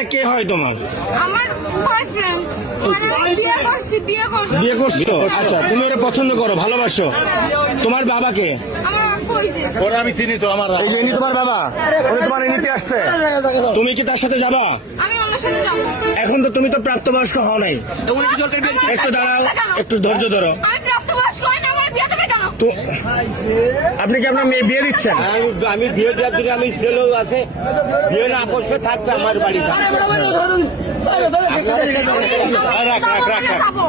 ছেলে কে হয় তোমার? আমার বয়ফ্রেন্ড, মানে আমি বিয়ে করছি। বিয়ে করছো? আচ্ছা, তুমি ওরা পছন্দ করো, ভালোবাসো। তোমার বাবাকে? আমার আব্বু ওই যে। ওরা আমি চিনি তো, আমার এই যে ইনি তোমার বাবা, উনি তোমার নিতে আসছে। তুমি কি তার সাথে যাবা? আমি ওনার সাথে যাবো। এখন তো তুমি তো প্রাপ্তবয়স্ক হও নাই। একটু দাঁড়াও, একটু ধৈর্য ধরো। আমি প্রাপ্তবয়স্ক হই না, আমার বিয়ে দেবে কেন? তো আপনি কি আপনার মেয়ে বিয়ে দিচ্ছেন? আমি বিয়ে দেওয়ার জন্য আমি ছেলেও আছে, বিয়ে না করছে থাকবে আমার বাড়ি থাকবে। যাবো।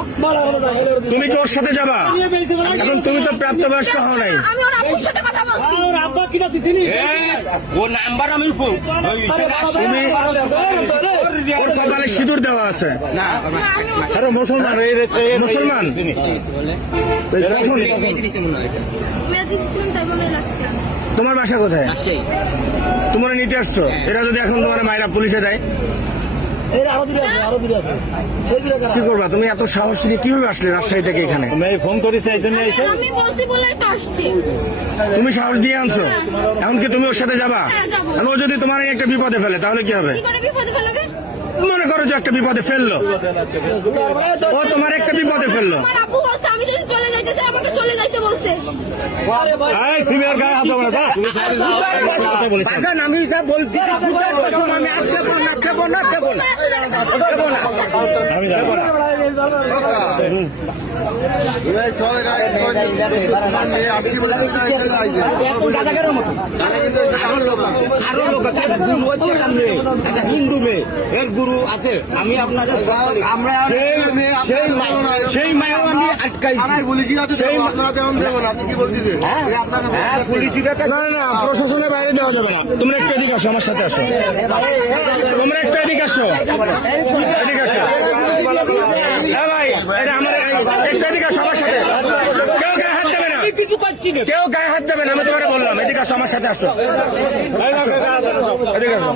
তুমি কি ওর সাথে যাবা? এখন তুমি তো প্রাপ্তবয়স্ক হও নাই। আমি ওর আব্বুর সাথে কথা বলছি। ও নাম্বার আমি তুমি ওর কপালে সিঁদুর দেওয়া আছে। না, আমি ওর আরে মুসলমান, মুসলমান। এখন মেয়ে দিচ্ছিলাম, তাই মনে লাগছে। তোমার বাসা কোথায়? তোমার নিতে আসছো? এরা যদি এখন তোমার মায়েরা পুলিশে দেয় কি করবা? তুমি এত সাহস নিয়ে কিভাবে আসলে রাজশাহী থেকে এখানে? মেয়ে ফোন করেছে এই জন্য এসে। আমি বলছি বলেই তো আসছি। তুমি সাহস দিয়ে আনছো, এখন কি তুমি ওর সাথে যাবা? হ্যাঁ, যাবো। এখন ও যদি তোমার একটা বিপদে ফেলে তাহলে কি হবে? কি করে বিপদে ফেলবে? মনে করো যে একটা বিপদে ফেললো, ও তোমার একটা বিপদে ফেললো। আমার আব্বু বলছে আমি যদি চলে যাইতে চাই আমাকে চলে যাইতে বলছে। এই, তুমি আর গায়ে হাত দেবো না, যা। আমি যা বলছি আমি আর দেবো না। আমি যাবো না। আরো লোক আছে, গুরু হচ্ছে সামনে, একটা হিন্দু মেয়ে, এর গুরু আছে। আমি আপনাদের সেই মায়েও আমি আটকাইছি। না না, প্রশাসনের বাইরে দেওয়া যাবে না। তোমরা একটু এদিকে আসো, আমার সাথে আসো। তোমরা একটু এদিকে আসো, এদিকে আসো। হ্যাঁ ভাই, এটা আমার একটু এদিকে আসো আমার সাথে। কেউ গায়ে হাত দেবে না, কিছু পাচ্ছি না। কেউ গায়ে হাত দেবে না, আমি তোমাকে বললাম। এদিকে আসো আমার সাথে আসো, এদিকে আসো।